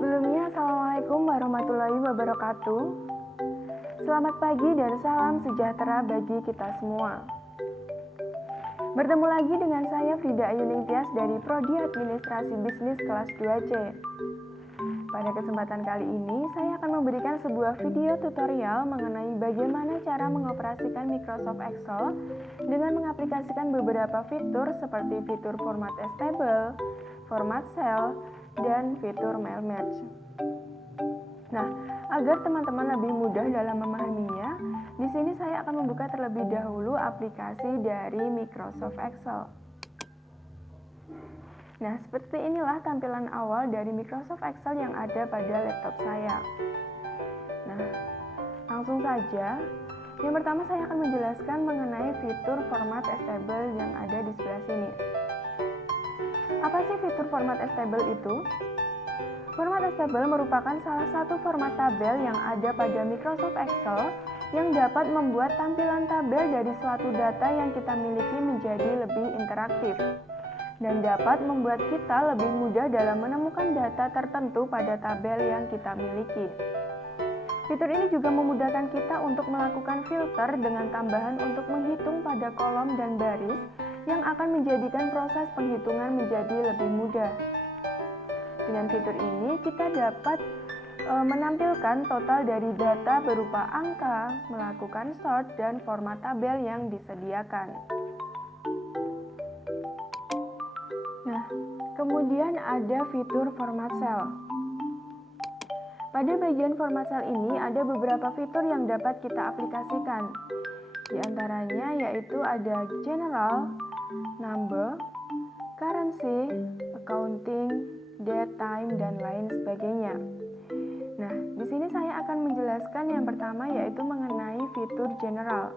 Sebelumnya, Assalamualaikum warahmatullahi wabarakatuh. Selamat pagi dan salam sejahtera bagi kita semua. Bertemu lagi dengan saya Frida Ayuning Tias dari Prodi Administrasi Bisnis kelas 2C. Pada kesempatan kali ini, saya akan memberikan sebuah video tutorial mengenai bagaimana cara mengoperasikan Microsoft Excel dengan mengaplikasikan beberapa fitur seperti fitur format as table, format cell, dan fitur mail merge. Nah, agar teman-teman lebih mudah dalam memahaminya, di sini saya akan membuka terlebih dahulu aplikasi dari Microsoft Excel. Nah, seperti inilah tampilan awal dari Microsoft Excel yang ada pada laptop saya. Nah, langsung saja. Yang pertama saya akan menjelaskan mengenai fitur format as table yang ada di sebelah sini. Apa sih fitur format as table itu? Format as table merupakan salah satu format tabel yang ada pada Microsoft Excel yang dapat membuat tampilan tabel dari suatu data yang kita miliki menjadi lebih interaktif dan dapat membuat kita lebih mudah dalam menemukan data tertentu pada tabel yang kita miliki. Fitur ini juga memudahkan kita untuk melakukan filter dengan tambahan untuk menghitung pada kolom dan baris yang akan menjadikan proses penghitungan menjadi lebih mudah. Dengan fitur ini, kita dapat menampilkan total dari data berupa angka, melakukan sort, dan format tabel yang disediakan. Nah, kemudian ada fitur format cell. Pada bagian format cell ini ada beberapa fitur yang dapat kita aplikasikan. Di antaranya yaitu ada general, number, currency, accounting, date, time, dan lain sebagainya. Nah, di sini saya akan menjelaskan yang pertama yaitu mengenai fitur general.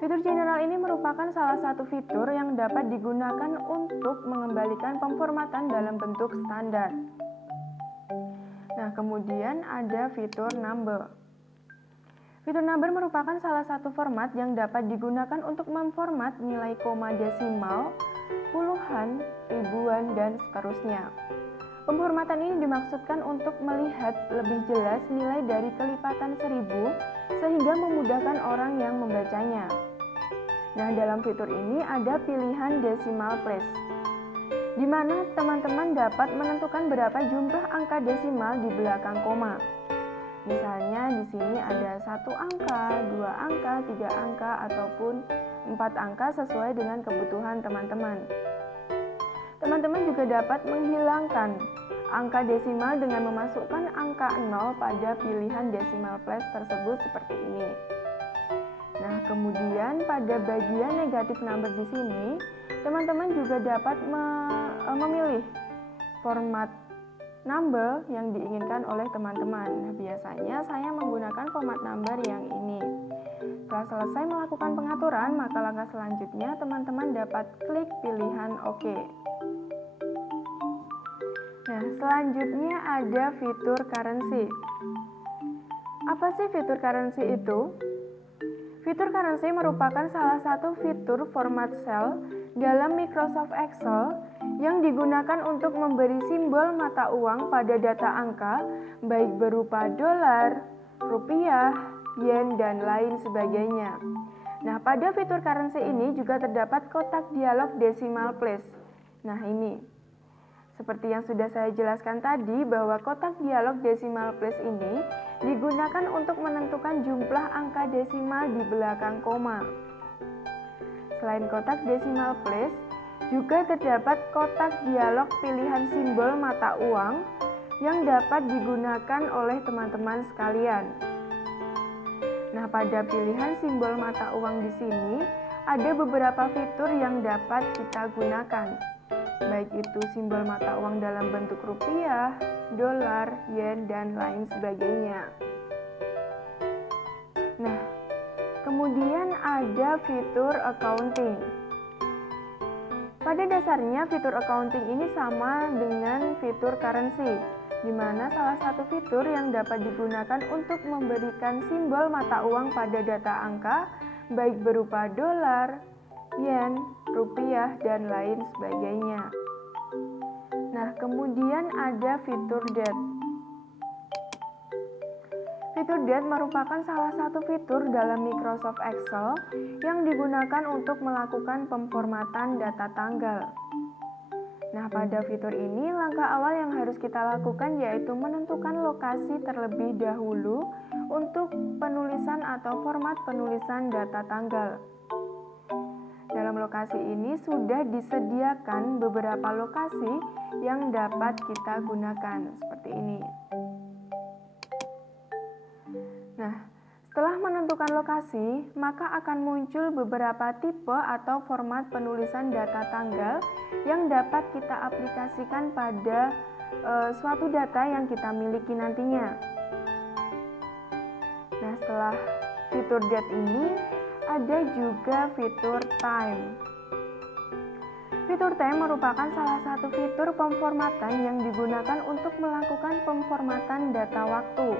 Fitur general ini merupakan salah satu fitur yang dapat digunakan untuk mengembalikan pemformatan dalam bentuk standar. Nah, kemudian ada fitur number. Fitur number merupakan salah satu format yang dapat digunakan untuk memformat nilai koma desimal, puluhan, ribuan, dan seterusnya. Pemformatan ini dimaksudkan untuk melihat lebih jelas nilai dari kelipatan 1000 sehingga memudahkan orang yang membacanya. Nah, dalam fitur ini ada pilihan decimal place, di mana teman-teman dapat menentukan berapa jumlah angka desimal di belakang koma. Misalnya di sini ada 1 angka, 2 angka, 3 angka, ataupun 4 angka sesuai dengan kebutuhan teman-teman. Teman-teman juga dapat menghilangkan angka desimal dengan memasukkan angka 0 pada pilihan decimal place tersebut seperti ini. Nah, kemudian pada bagian negatif number di sini, teman-teman juga dapat memilih format number yang diinginkan oleh teman-teman. Nah, biasanya saya menggunakan format number yang ini. Setelah selesai melakukan pengaturan, maka langkah selanjutnya teman-teman dapat klik pilihan OK. Nah, selanjutnya ada fitur currency. Apa sih fitur currency itu? Fitur currency merupakan salah satu fitur format cell dalam Microsoft Excel yang digunakan untuk memberi simbol mata uang pada data angka, baik berupa dolar, rupiah, yen, dan lain sebagainya. Nah, pada fitur currency ini juga terdapat kotak dialog decimal place. Nah, ini. Seperti yang sudah saya jelaskan tadi bahwa kotak dialog decimal place ini digunakan untuk menentukan jumlah angka desimal di belakang koma. Selain kotak decimal place, juga terdapat kotak dialog pilihan simbol mata uang yang dapat digunakan oleh teman-teman sekalian. Nah, pada pilihan simbol mata uang di sini ada beberapa fitur yang dapat kita gunakan, baik itu simbol mata uang dalam bentuk rupiah, dolar, yen, dan lain sebagainya. Nah, kemudian ada fitur accounting. Pada dasarnya fitur accounting ini sama dengan fitur currency, di mana salah satu fitur yang dapat digunakan untuk memberikan simbol mata uang pada data angka, baik berupa dolar, yen, rupiah, dan lain sebagainya. Nah, kemudian ada fitur date. Fitur date merupakan salah satu fitur dalam Microsoft Excel yang digunakan untuk melakukan pemformatan data tanggal. Nah, pada fitur ini, langkah awal yang harus kita lakukan yaitu menentukan lokasi terlebih dahulu untuk penulisan atau format penulisan data tanggal. Dalam lokasi ini sudah disediakan beberapa lokasi yang dapat kita gunakan, seperti ini. Nah, setelah menentukan lokasi, maka akan muncul beberapa tipe atau format penulisan data tanggal yang dapat kita aplikasikan pada suatu data yang kita miliki nantinya. Nah, setelah fitur date ini, ada juga fitur time. Fitur time merupakan salah satu fitur pemformatan yang digunakan untuk melakukan pemformatan data waktu.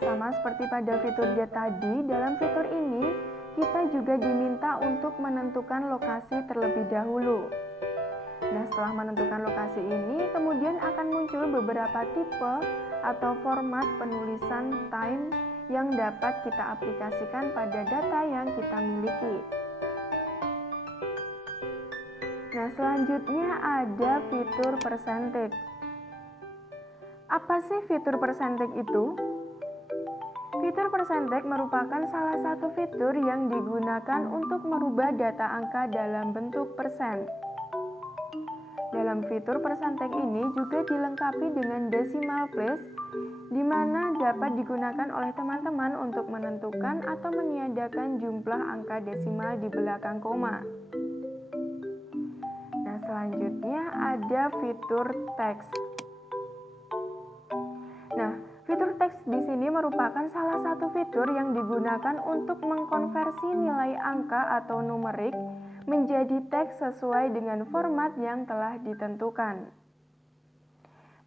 Sama seperti pada fitur date tadi, dalam fitur ini kita juga diminta untuk menentukan lokasi terlebih dahulu. Nah, setelah menentukan lokasi ini, kemudian akan muncul beberapa tipe atau format penulisan time yang dapat kita aplikasikan pada data yang kita miliki. Nah, selanjutnya ada fitur percentage. Apa sih fitur percentage itu? Fitur percentage merupakan salah satu fitur yang digunakan untuk merubah data angka dalam bentuk persen. Dalam fitur percentage ini juga dilengkapi dengan decimal place, di mana dapat digunakan oleh teman-teman untuk menentukan atau meniadakan jumlah angka desimal di belakang koma. Nah, selanjutnya ada fitur text. Nah, fitur teks di sini merupakan salah satu fitur yang digunakan untuk mengkonversi nilai angka atau numerik menjadi teks sesuai dengan format yang telah ditentukan.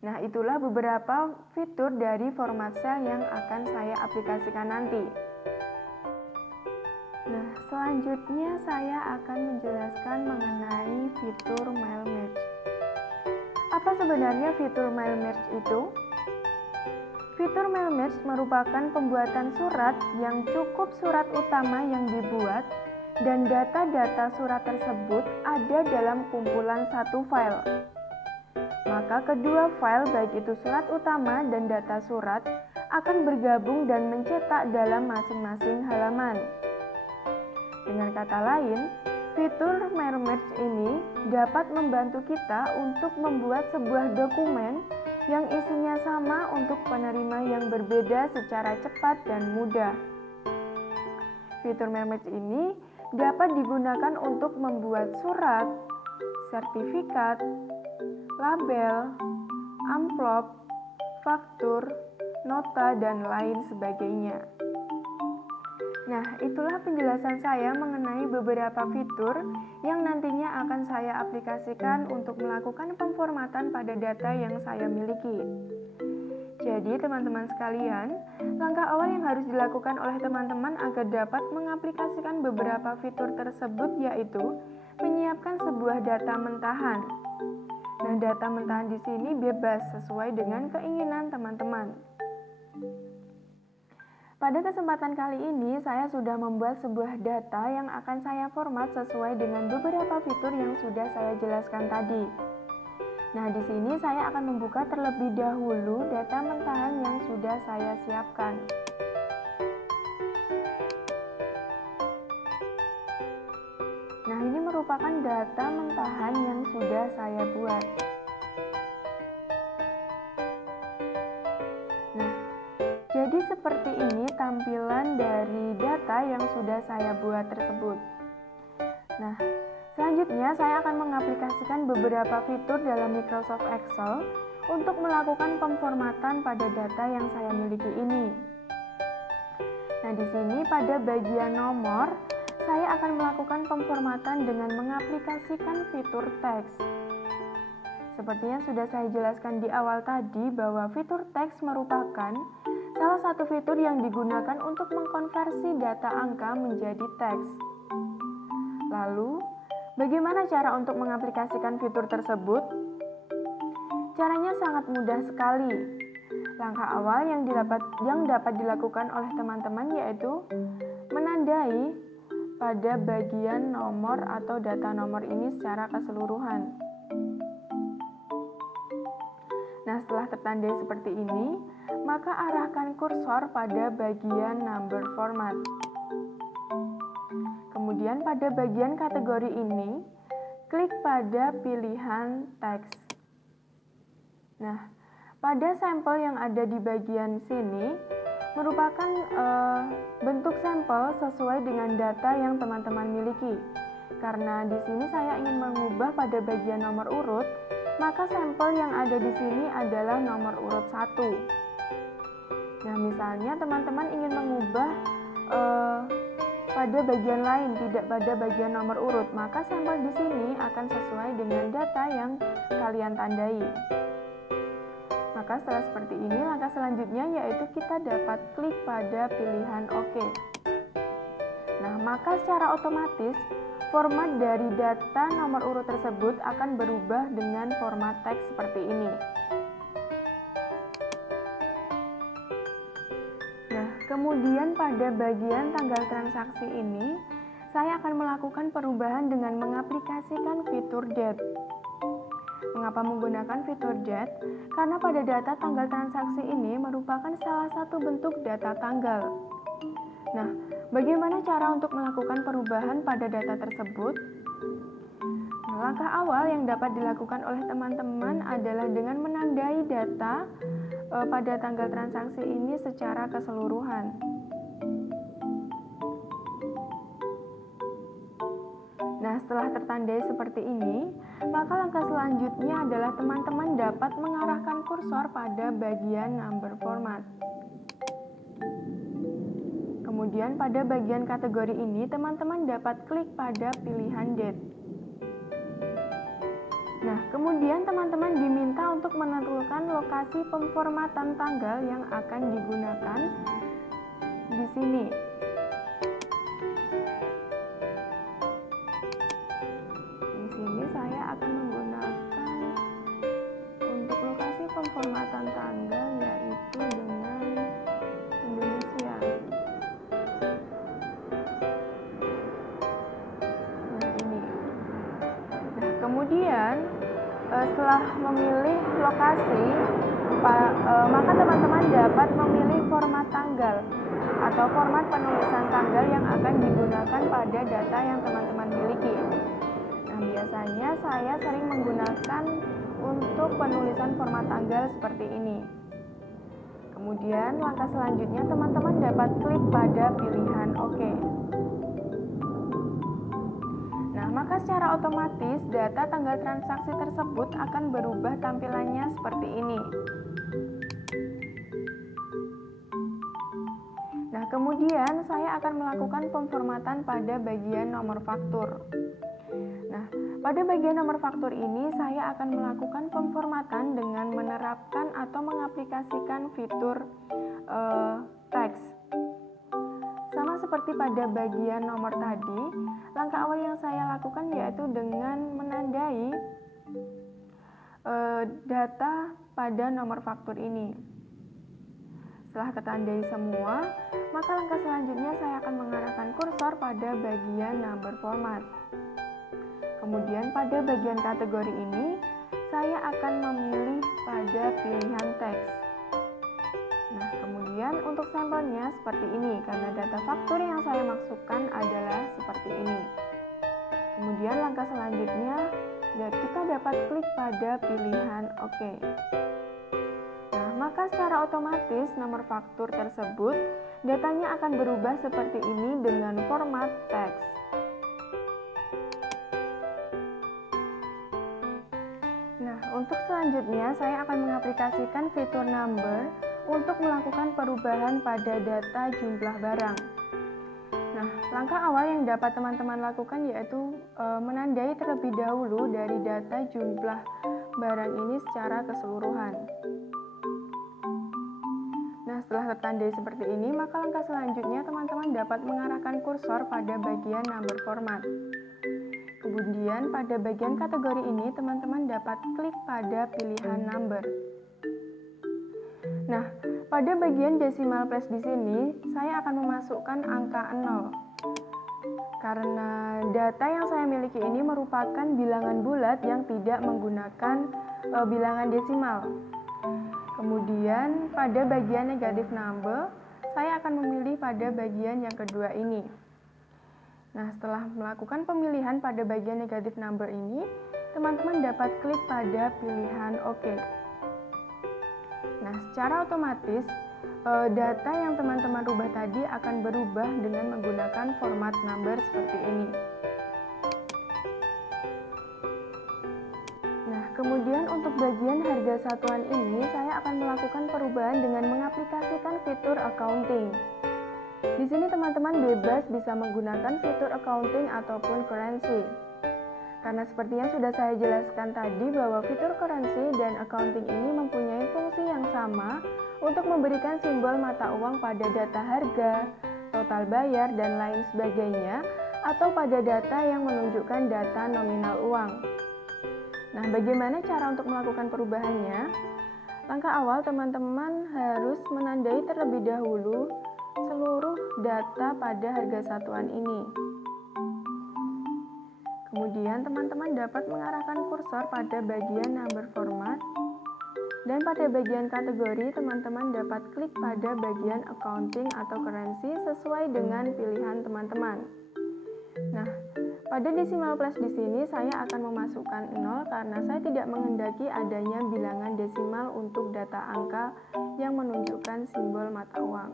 Nah, itulah beberapa fitur dari format sel yang akan saya aplikasikan nanti. Nah, selanjutnya saya akan menjelaskan mengenai fitur mail merge. Apa sebenarnya fitur mail merge itu? Fitur mail merge merupakan pembuatan surat yang cukup surat utama yang dibuat dan data-data surat tersebut ada dalam kumpulan satu file. Maka kedua file baik itu surat utama dan data surat akan bergabung dan mencetak dalam masing-masing halaman. Dengan kata lain, fitur mail merge ini dapat membantu kita untuk membuat sebuah dokumen yang isinya sama untuk penerima yang berbeda secara cepat dan mudah. Fitur mail merge ini dapat digunakan untuk membuat surat, sertifikat, label, amplop, faktur, nota, dan lain sebagainya. Nah, itulah penjelasan saya mengenai beberapa fitur yang nantinya akan saya aplikasikan untuk melakukan pemformatan pada data yang saya miliki. Jadi, teman-teman sekalian, langkah awal yang harus dilakukan oleh teman-teman agar dapat mengaplikasikan beberapa fitur tersebut yaitu menyiapkan sebuah data mentahan. Nah, data mentahan di sini bebas sesuai dengan keinginan teman-teman. Pada kesempatan kali ini, saya sudah membuat sebuah data yang akan saya format sesuai dengan beberapa fitur yang sudah saya jelaskan tadi. Nah, di sini saya akan membuka terlebih dahulu data mentahan yang sudah saya siapkan. Nah, ini merupakan data mentahan yang sudah saya buat. Jadi seperti ini tampilan dari sudah saya buat tersebut. Nah, selanjutnya saya akan mengaplikasikan beberapa fitur dalam Microsoft Excel untuk melakukan pemformatan pada data yang saya miliki ini. Nah, di sini pada bagian nomor, saya akan melakukan pemformatan dengan mengaplikasikan fitur teks. Seperti yang sudah saya jelaskan di awal tadi bahwa fitur teks merupakan salah satu fitur yang digunakan untuk mengkonversi data angka menjadi teks. Lalu, bagaimana cara untuk mengaplikasikan fitur tersebut? Caranya sangat mudah sekali. Langkah awal yang dapat dilakukan oleh teman-teman yaitu menandai pada bagian nomor atau data nomor ini secara keseluruhan. Nah, setelah tertandai seperti ini, maka arahkan kursor pada bagian number format. Kemudian pada bagian kategori ini, klik pada pilihan teks. Nah, pada sampel yang ada di bagian sini, merupakan bentuk sampel sesuai dengan data yang teman-teman miliki. Karena di sini saya ingin mengubah pada bagian nomor urut, maka sampel yang ada di sini adalah nomor urut 1. Nah, misalnya teman-teman ingin mengubah pada bagian lain, tidak pada bagian nomor urut, maka sampel di sini akan sesuai dengan data yang kalian tandai. Maka setelah seperti ini, langkah selanjutnya yaitu kita dapat klik pada pilihan OK. Nah, maka secara otomatis format dari data nomor urut tersebut akan berubah dengan format teks seperti ini. Nah, kemudian pada bagian tanggal transaksi ini, saya akan melakukan perubahan dengan mengaplikasikan fitur date. Mengapa menggunakan fitur date? Karena pada data tanggal transaksi ini merupakan salah satu bentuk data tanggal. Nah, bagaimana cara untuk melakukan perubahan pada data tersebut? Nah, langkah awal yang dapat dilakukan oleh teman-teman adalah dengan menandai data pada tanggal transaksi ini secara keseluruhan. Nah, setelah tertandai seperti ini, maka langkah selanjutnya adalah teman-teman dapat mengarahkan kursor pada bagian number format. Kemudian pada bagian kategori ini, teman-teman dapat klik pada pilihan date. Nah, kemudian teman-teman diminta untuk menentukan lokasi pemformatan tanggal yang akan digunakan di sini. Di sini saya akan menggunakan untuk lokasi pemformatan tanggal yaitu dengan Indonesia. Nah, ini. Nah, kemudian setelah memilih lokasi, maka teman-teman dapat memilih format tanggal atau format penulisan tanggal yang akan digunakan pada data yang teman-teman miliki. Nah, biasanya saya sering menggunakan untuk penulisan format tanggal seperti ini. Kemudian langkah selanjutnya teman-teman dapat klik pada pilihan OK. Nah, maka secara otomatis data tanggal transaksi tersebut akan berubah tampilannya seperti ini. Nah, kemudian saya akan melakukan pemformatan pada bagian nomor faktur. Nah, pada bagian nomor faktur ini saya akan melakukan pemformatan dengan menerapkan atau mengaplikasikan fitur teks. Sama seperti pada bagian nomor tadi, langkah awal yang saya lakukan yaitu dengan menandai data pada nomor faktur ini. Setelah tertandai semua, maka langkah selanjutnya saya akan mengarahkan kursor pada bagian number format. Kemudian pada bagian kategori ini, saya akan memilih pada pilihan teks. Nah, kemudian untuk sampelnya seperti ini, karena data faktur yang saya masukkan adalah seperti ini. Kemudian langkah selanjutnya, kita dapat klik pada pilihan OK. Nah, maka secara otomatis nomor faktur tersebut datanya akan berubah seperti ini dengan format teks. Nah, untuk selanjutnya saya akan mengaplikasikan fitur number untuk melakukan perubahan pada data jumlah barang. Nah, langkah awal yang dapat teman-teman lakukan yaitu menandai terlebih dahulu dari data jumlah barang ini secara keseluruhan. Nah, setelah tertandai seperti ini, maka langkah selanjutnya teman-teman dapat mengarahkan kursor pada bagian number format. Kemudian pada bagian kategori ini teman-teman dapat klik pada pilihan number. Nah, pada bagian decimal place di sini, saya akan memasukkan angka 0. Karena data yang saya miliki ini merupakan bilangan bulat yang tidak menggunakan bilangan desimal. Kemudian pada bagian negative number, saya akan memilih pada bagian yang kedua ini. Nah, setelah melakukan pemilihan pada bagian negative number ini, teman-teman dapat klik pada pilihan OK. Nah, secara otomatis data yang teman-teman rubah tadi akan berubah dengan menggunakan format number seperti ini. Nah, kemudian untuk bagian harga satuan ini, saya akan melakukan perubahan dengan mengaplikasikan fitur accounting. Di sini teman-teman bebas bisa menggunakan fitur accounting ataupun currency. Karena seperti yang sudah saya jelaskan tadi bahwa fitur currency dan accounting ini mempunyai fungsi yang sama untuk memberikan simbol mata uang pada data harga, total bayar, dan lain sebagainya, atau pada data yang menunjukkan data nominal uang. Nah, bagaimana cara untuk melakukan perubahannya? Langkah awal teman-teman harus menandai terlebih dahulu seluruh data pada harga satuan ini. Kemudian teman-teman dapat mengarahkan kursor pada bagian number format dan pada bagian kategori teman-teman dapat klik pada bagian accounting atau currency sesuai dengan pilihan teman-teman. Nah, pada decimal place di sini saya akan memasukkan 0 karena saya tidak menghendaki adanya bilangan desimal untuk data angka yang menunjukkan simbol mata uang.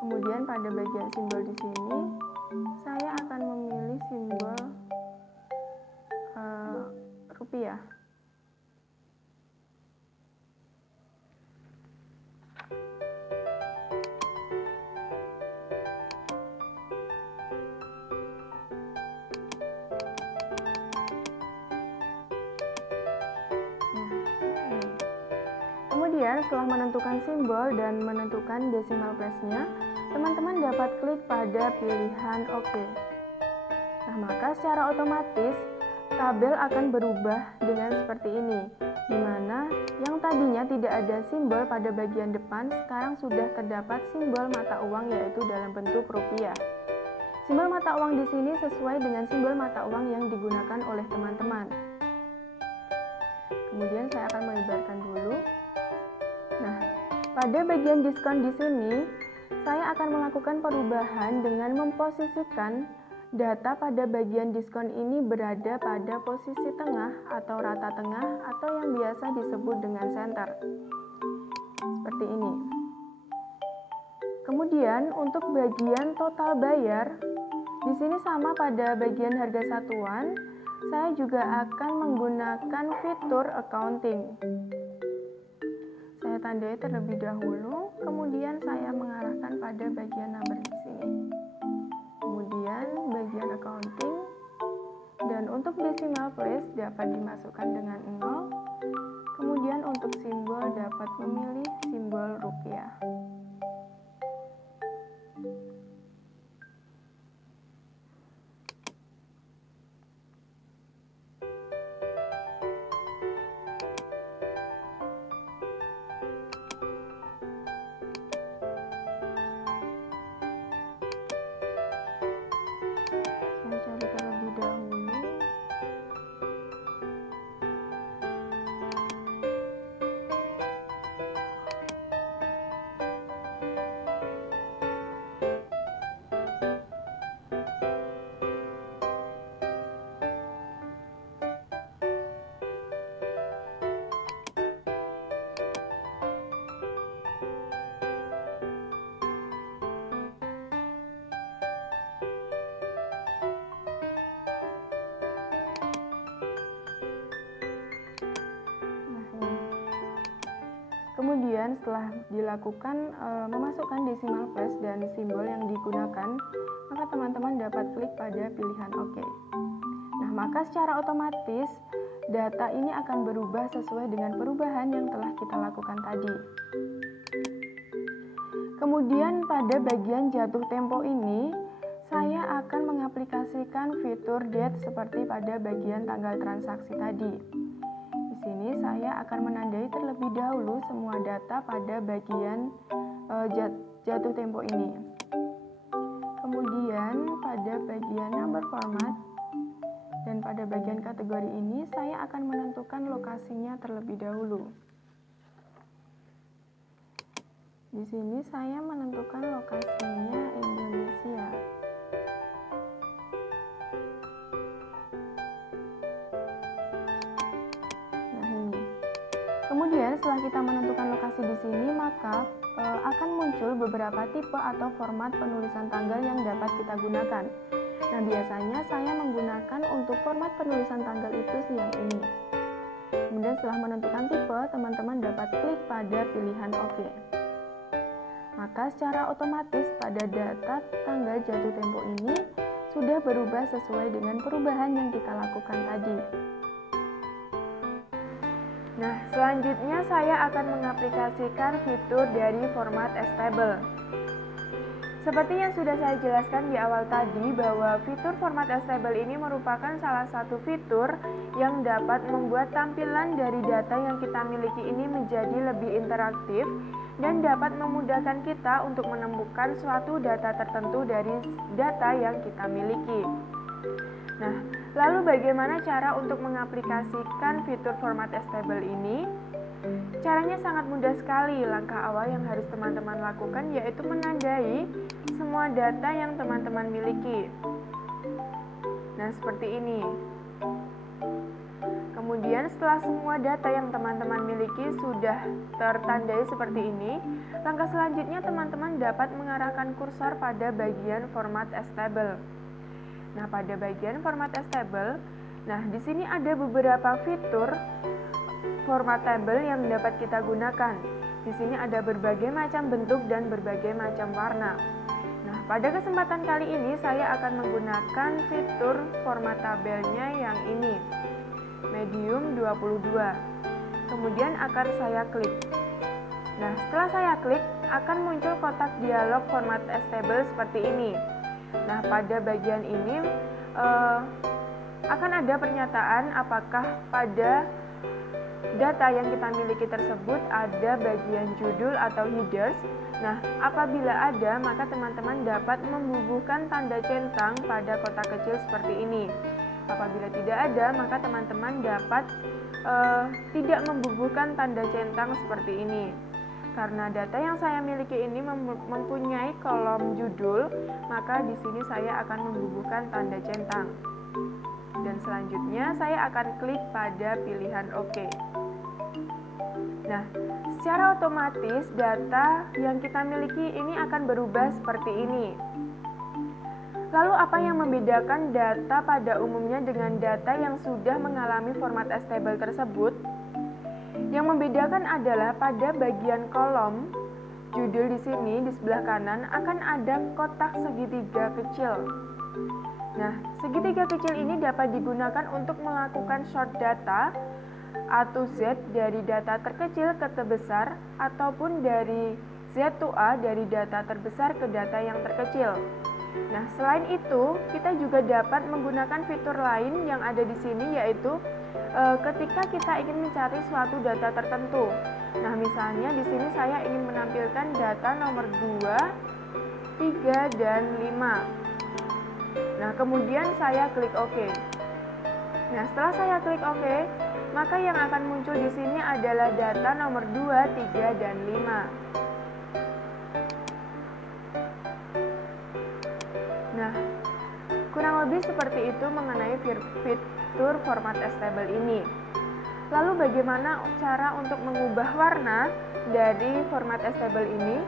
Kemudian pada bagian simbol di sini saya akan memilih simbol rupiah. Kemudian setelah menentukan simbol dan menentukan decimal place-nya, teman-teman dapat klik pada pilihan OK. Nah, maka secara otomatis tabel akan berubah dengan seperti ini, di mana yang tadinya tidak ada simbol pada bagian depan sekarang sudah terdapat simbol mata uang yaitu dalam bentuk rupiah. Simbol mata uang di sini sesuai dengan simbol mata uang yang digunakan oleh teman-teman. Kemudian saya akan melebarkan dulu. Nah, pada bagian diskon di sini saya akan melakukan perubahan dengan memposisikan data pada bagian diskon ini berada pada posisi tengah atau rata tengah atau yang biasa disebut dengan center. Seperti ini. Kemudian untuk bagian total bayar, di sini sama pada bagian harga satuan, saya juga akan menggunakan fitur accounting. Saya tandai terlebih dahulu, kemudian saya mengarahkan pada bagian number di sini. Kemudian bagian accounting, dan untuk decimal place dapat dimasukkan dengan 0. Kemudian untuk simbol dapat memilih simbol rupiah. Saya cari terlebih dahulu. Kemudian setelah dilakukan memasukkan decimal place dan simbol yang digunakan, maka teman-teman dapat klik pada pilihan OK. Nah, maka secara otomatis data ini akan berubah sesuai dengan perubahan yang telah kita lakukan tadi. Kemudian pada bagian jatuh tempo ini, saya akan mengaplikasikan fitur date seperti pada bagian tanggal transaksi tadi. Di sini saya akan menandai terlebih dahulu semua data pada bagian jatuh tempo ini. Kemudian pada bagian number format dan pada bagian kategori ini saya akan menentukan lokasinya terlebih dahulu. Di sini saya menentukan lokasinya Indonesia. Nah, ini. Kemudian setelah kita menentukan lokasi di sini, maka akan muncul beberapa tipe atau format penulisan tanggal yang dapat kita gunakan. Nah, biasanya saya menggunakan untuk format penulisan tanggal itu yang ini. Kemudian setelah menentukan tipe, teman-teman dapat klik pada pilihan OK. Maka secara otomatis pada data tanggal jatuh tempo ini sudah berubah sesuai dengan perubahan yang kita lakukan tadi. Nah, selanjutnya saya akan mengaplikasikan fitur dari format as table. Seperti yang sudah saya jelaskan di awal tadi bahwa fitur format as table ini merupakan salah satu fitur yang dapat membuat tampilan dari data yang kita miliki ini menjadi lebih interaktif dan dapat memudahkan kita untuk menemukan suatu data tertentu dari data yang kita miliki. Nah, lalu bagaimana cara untuk mengaplikasikan fitur format as table ini? Caranya sangat mudah sekali. Langkah awal yang harus teman-teman lakukan yaitu menandai semua data yang teman-teman miliki. Nah, seperti ini. Kemudian setelah semua data yang teman-teman miliki sudah tertandai seperti ini, langkah selanjutnya teman-teman dapat mengarahkan kursor pada bagian format as table. Nah, pada bagian format as table, nah di sini ada beberapa fitur format table yang dapat kita gunakan. Di sini ada berbagai macam bentuk dan berbagai macam warna. Nah, pada kesempatan kali ini saya akan menggunakan fitur format tabelnya yang ini. Medium 22. Kemudian akan saya klik. Nah, setelah saya klik, akan muncul kotak dialog format as table seperti ini. Nah, pada bagian ini akan ada pernyataan apakah pada data yang kita miliki tersebut ada bagian judul atau headers. Nah, apabila ada, maka teman-teman dapat membubuhkan tanda centang pada kotak kecil seperti ini. Apabila tidak ada, maka teman-teman dapat tidak membubuhkan tanda centang seperti ini. Karena data yang saya miliki ini mempunyai kolom judul, maka di sini saya akan membubuhkan tanda centang. Dan selanjutnya saya akan klik pada pilihan OK. Nah, secara otomatis data yang kita miliki ini akan berubah seperti ini. Lalu apa yang membedakan data pada umumnya dengan data yang sudah mengalami format as table tersebut? Yang membedakan adalah pada bagian kolom judul di sini di sebelah kanan akan ada kotak segitiga kecil. Nah, segitiga kecil ini dapat digunakan untuk melakukan sort data A to Z dari data terkecil ke terbesar ataupun dari Z to A dari data terbesar ke data yang terkecil. Nah, selain itu, kita juga dapat menggunakan fitur lain yang ada di sini yaitu ketika kita ingin mencari suatu data tertentu. Nah, misalnya di sini saya ingin menampilkan data nomor 2, 3, dan 5. Nah, kemudian saya klik OK. Nah, setelah saya klik OK, maka yang akan muncul di sini adalah data nomor 2, 3, dan 5. Nah, kurang lebih seperti itu mengenai fitur format as table ini. Lalu bagaimana cara untuk mengubah warna dari format as table ini?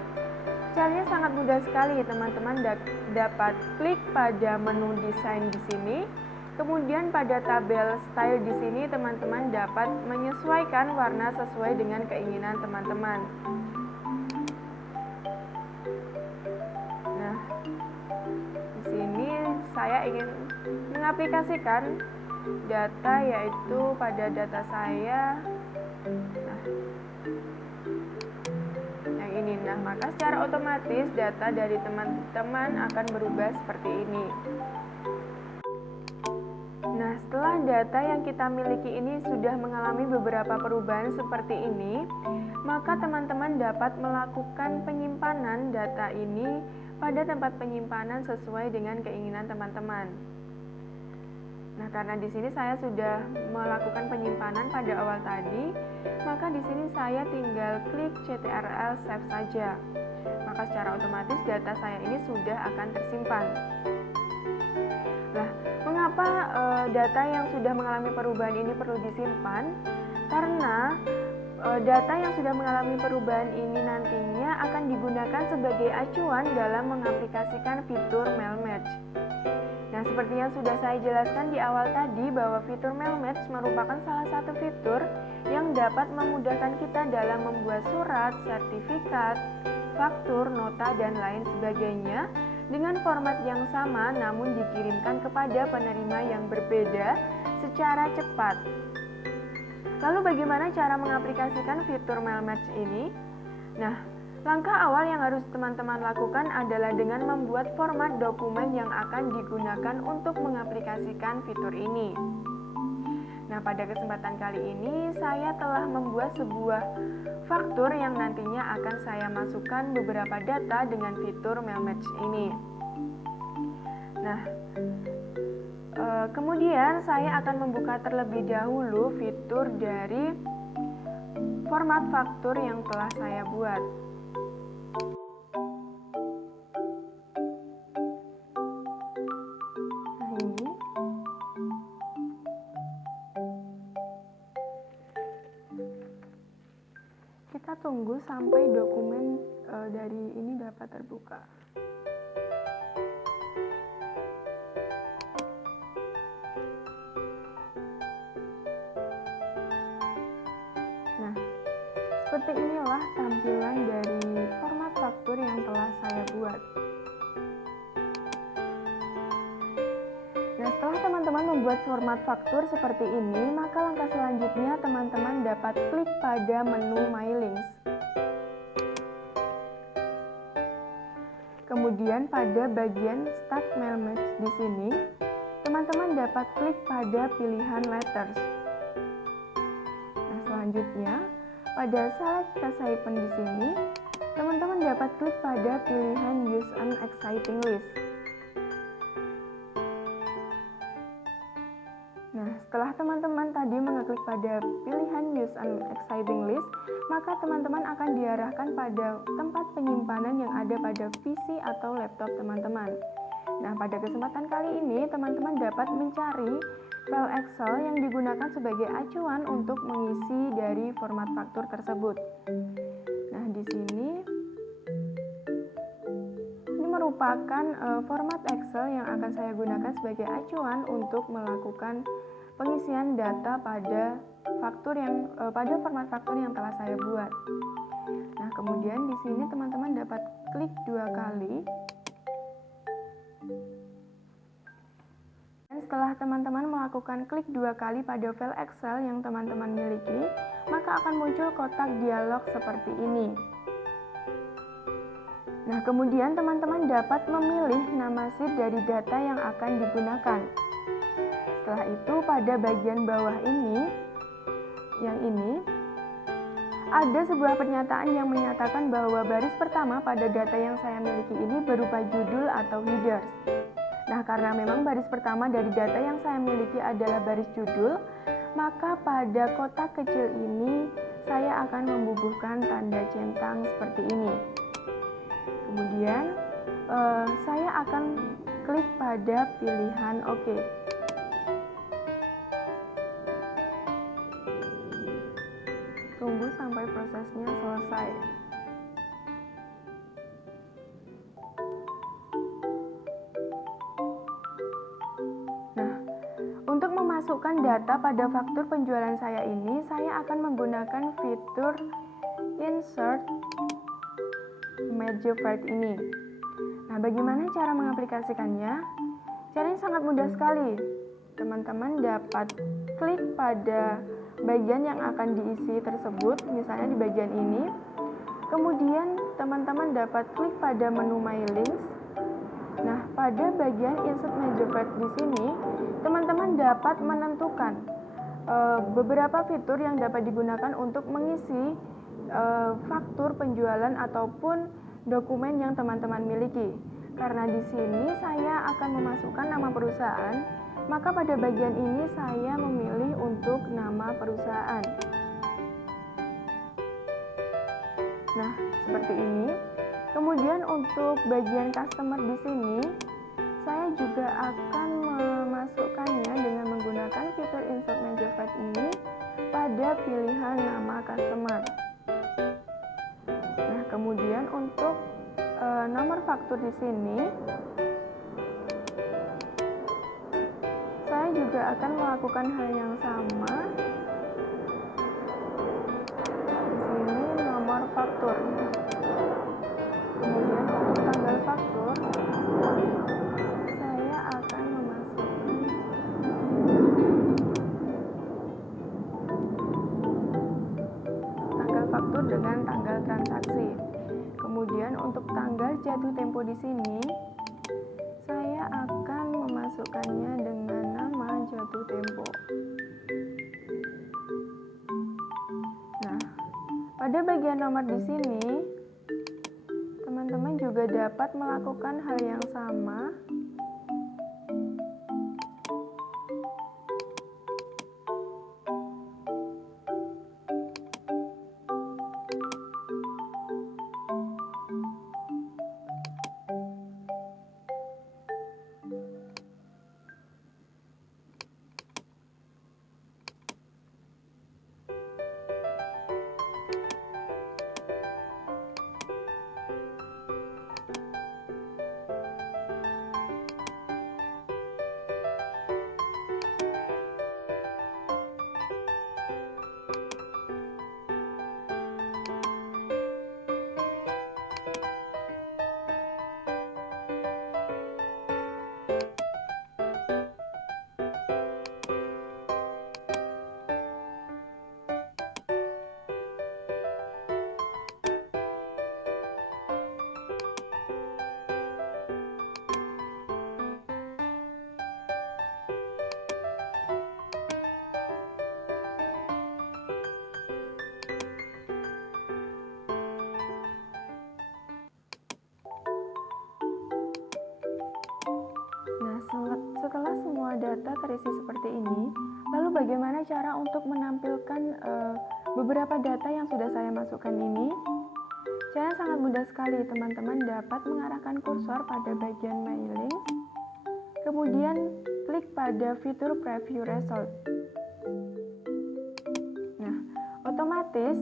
Caranya sangat mudah sekali, teman-teman dapat klik pada menu desain di sini. Kemudian pada tabel style di sini teman-teman dapat menyesuaikan warna sesuai dengan keinginan teman-teman. Nah, di sini saya ingin mengaplikasikan data yaitu pada data saya. Nah, yang ini. Nah, maka secara otomatis data dari teman-teman akan berubah seperti ini. Nah, setelah data yang kita miliki ini sudah mengalami beberapa perubahan seperti ini, maka teman-teman dapat melakukan penyimpanan data ini pada tempat penyimpanan sesuai dengan keinginan teman-teman. Nah, karena di sini saya sudah melakukan penyimpanan pada awal tadi, maka di sini saya tinggal klik Ctrl Save saja. Maka secara otomatis data saya ini sudah akan tersimpan. Nah, mengapa data yang sudah mengalami perubahan ini perlu disimpan? Karena data yang sudah mengalami perubahan ini nantinya akan digunakan sebagai acuan dalam mengaplikasikan fitur Mail Match. Nah, seperti yang sudah saya jelaskan di awal tadi bahwa fitur Mail Match merupakan salah satu fitur yang dapat memudahkan kita dalam membuat surat, sertifikat, faktur, nota, dan lain sebagainya dengan format yang sama namun dikirimkan kepada penerima yang berbeda secara cepat. Lalu bagaimana cara mengaplikasikan fitur Mail Match ini? Nah, langkah awal yang harus teman-teman lakukan adalah dengan membuat format dokumen yang akan digunakan untuk mengaplikasikan fitur ini. Nah, pada kesempatan kali ini saya telah membuat sebuah faktur yang nantinya akan saya masukkan beberapa data dengan fitur Mail Match ini. Nah, kemudian saya akan membuka terlebih dahulu fitur dari format faktur yang telah saya buat. Nah, ini. Kita tunggu sampai dokumen dari ini dapat terbuka. Nah, seperti inilah tampilan dari format faktur yang telah saya buat. Nah, setelah teman-teman membuat format faktur seperti ini, maka langkah selanjutnya teman-teman dapat klik pada menu My Links. Kemudian pada bagian Start Mail Match di sini, teman-teman dapat klik pada pilihan Letters. Nah, selanjutnya pada Select Recipients di sini, teman-teman dapat klik pada pilihan Use an Exciting List. Nah, setelah teman-teman tadi mengeklik pada pilihan Use an Exciting List, maka teman-teman akan diarahkan pada tempat penyimpanan yang ada pada PC atau laptop teman-teman. Nah, pada kesempatan kali ini, teman-teman dapat mencari file Excel yang digunakan sebagai acuan untuk mengisi dari format faktur tersebut. Nah, di sini ini merupakan format Excel yang akan saya gunakan sebagai acuan untuk melakukan pengisian data pada format faktur yang telah saya buat. Nah, kemudian di sini teman-teman dapat klik 2 kali. Dan setelah teman-teman melakukan klik 2 kali pada file Excel yang teman-teman miliki, maka akan muncul kotak dialog seperti ini. Nah, kemudian teman-teman dapat memilih nama sheet dari data yang akan digunakan. Setelah itu, pada bagian bawah ini, yang ini, ada sebuah pernyataan yang menyatakan bahwa baris pertama pada data yang saya miliki ini berupa judul atau headers. Nah, karena memang baris pertama dari data yang saya miliki adalah baris judul, maka pada kotak kecil ini saya akan membubuhkan tanda centang seperti ini. Kemudian saya akan klik pada pilihan OK. Tunggu sampai prosesnya selesai. Nah, memasukkan data pada faktur penjualan saya ini, saya akan menggunakan fitur Insert Major Fact ini. Nah, bagaimana cara mengaplikasikannya? Caranya sangat mudah sekali. Teman-teman dapat klik pada bagian yang akan diisi tersebut, misalnya di bagian ini. Kemudian teman-teman dapat klik pada menu My Links. Nah, pada bagian Insert Major Fact di sini, teman-teman dapat menentukan beberapa fitur yang dapat digunakan untuk mengisi faktur penjualan ataupun dokumen yang teman-teman miliki. Karena di sini saya akan memasukkan nama perusahaan, maka pada bagian ini saya memilih untuk nama perusahaan. Nah, seperti ini. Kemudian untuk bagian customer di sini, saya juga akan memasukkannya dengan menggunakan fitur Insert Major Fact ini pada pilihan nama customer. Nah, kemudian untuk nomor faktur di sini, saya juga akan melakukan hal yang sama. Di sini nomor faktur. Kemudian untuk tanggal faktur, saya akan memasukkan tanggal faktur dengan tanggal transaksi. Kemudian untuk tanggal jatuh tempo di sini, saya akan memasukkannya dengan nama jatuh tempo. Nah, pada bagian nomor di sini, teman-teman juga dapat melakukan hal yang sama. Setelah semua data terisi seperti ini, lalu bagaimana cara untuk menampilkan beberapa data yang sudah saya masukkan ini? Caranya sangat mudah sekali, teman-teman dapat mengarahkan kursor pada bagian My Links, kemudian klik pada fitur Preview Result. Nah, otomatis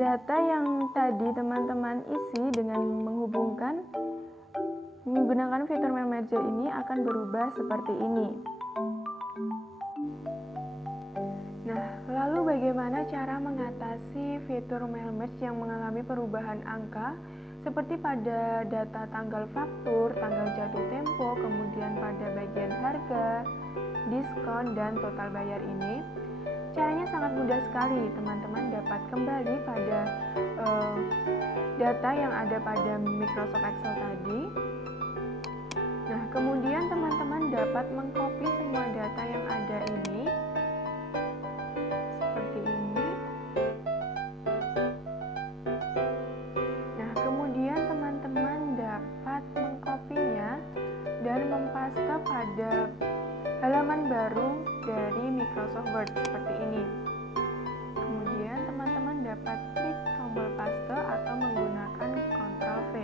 data yang tadi teman-teman isi dengan menggunakan fitur Mail Merge ini akan berubah seperti ini. Nah, lalu bagaimana cara mengatasi fitur Mail Merge yang mengalami perubahan angka seperti pada data tanggal faktur, tanggal jatuh tempo, kemudian pada bagian harga, diskon, dan total bayar ini? Caranya sangat mudah sekali, teman-teman dapat kembali pada data yang ada pada Microsoft Excel tadi. Nah, kemudian teman-teman dapat mengcopy semua data yang ada ini seperti ini. Nah, kemudian teman-teman dapat mengcopy-nya dan mempaste pada halaman baru dari Microsoft Word seperti ini. Kemudian teman-teman dapat klik tombol paste atau menggunakan Ctrl V.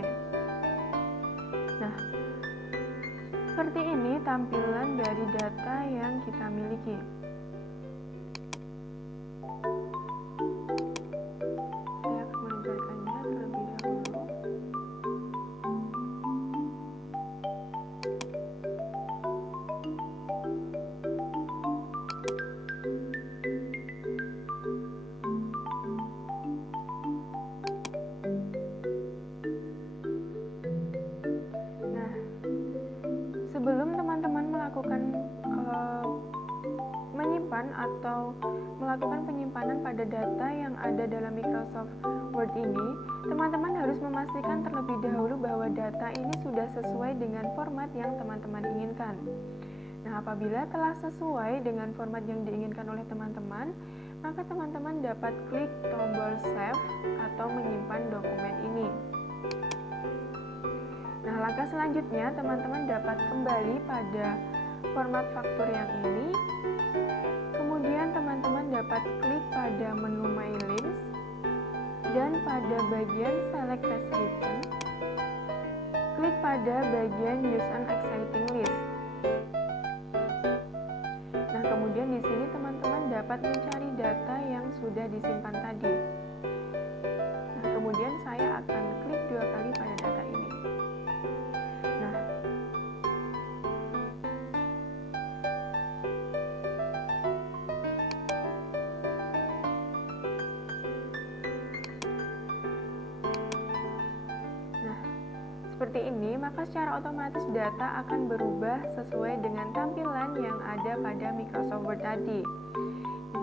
Nah, seperti ini tampilan dari data yang kita miliki. Saya akan menunjukkannya terlebih dahulu. melakukan menyimpan atau melakukan penyimpanan pada data yang ada dalam Microsoft Word ini, teman-teman harus memastikan terlebih dahulu bahwa data ini sudah sesuai dengan format yang teman-teman inginkan. Nah, apabila telah sesuai dengan format yang diinginkan oleh teman-teman, maka teman-teman dapat klik tombol save atau menyimpan dokumen ini. Nah, langkah selanjutnya teman-teman dapat kembali pada format faktur yang ini. Kemudian teman-teman dapat klik pada menu My Links dan pada bagian Select Test Item, klik pada bagian Use an Exciting List. Nah, kemudian di sini teman-teman dapat mencari data yang sudah disimpan tadi. Nah, kemudian saya akan klik 2 kali pada data ini. Seperti ini, maka secara otomatis data akan berubah sesuai dengan tampilan yang ada pada Microsoft Word tadi.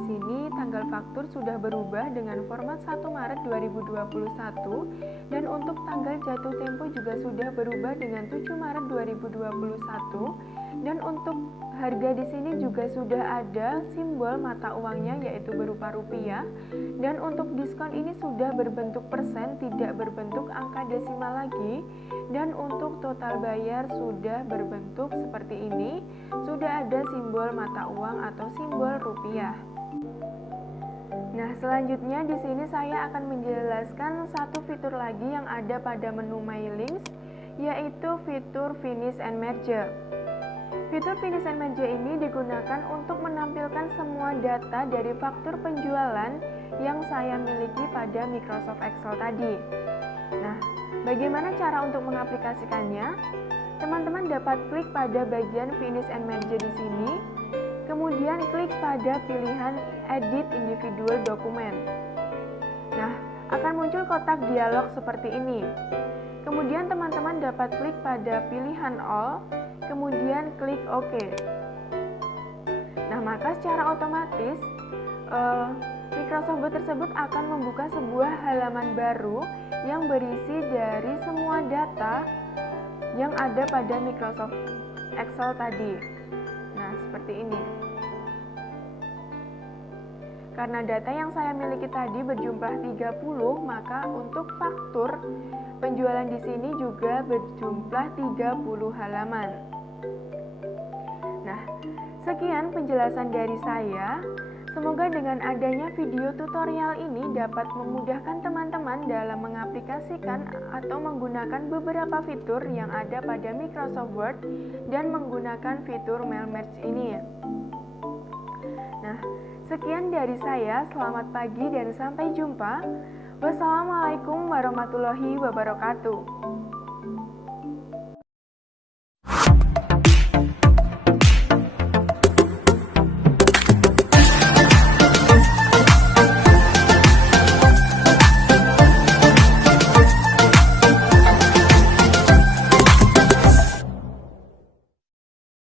Di sini tanggal faktur sudah berubah dengan format 1 Maret 2021 dan untuk tanggal jatuh tempo juga sudah berubah dengan 7 Maret 2021 dan untuk harga di sini juga sudah ada simbol mata uangnya yaitu berupa rupiah dan untuk diskon ini sudah berbentuk persen, tidak berbentuk angka desimal lagi. Dan untuk total bayar sudah berbentuk seperti ini, sudah ada simbol mata uang atau simbol rupiah. Nah, selanjutnya di sini saya akan menjelaskan satu fitur lagi yang ada pada menu My Links, yaitu fitur Finish and Merge. Fitur Finish and Merge ini digunakan untuk menampilkan semua data dari faktur penjualan yang saya miliki pada Microsoft Excel tadi. Nah, bagaimana cara untuk mengaplikasikannya? Teman-teman dapat klik pada bagian Finish and Merge di sini, kemudian klik pada pilihan Edit Individual Document. Nah, akan muncul kotak dialog seperti ini. Kemudian teman-teman dapat klik pada pilihan All, kemudian klik OK. Nah, maka secara otomatis Microsoft Word tersebut akan membuka sebuah halaman baru yang berisi dari semua data yang ada pada Microsoft Excel tadi. Nah, seperti ini. Karena data yang saya miliki tadi berjumlah 30, maka untuk faktur penjualan di sini juga berjumlah 30 halaman. Nah, sekian penjelasan dari saya. Semoga dengan adanya video tutorial ini dapat memudahkan teman-teman dalam mengaplikasikan atau menggunakan beberapa fitur yang ada pada Microsoft Word dan menggunakan fitur Mail Merge ini. Nah, sekian dari saya. Selamat pagi dan sampai jumpa. Wassalamualaikum warahmatullahi wabarakatuh.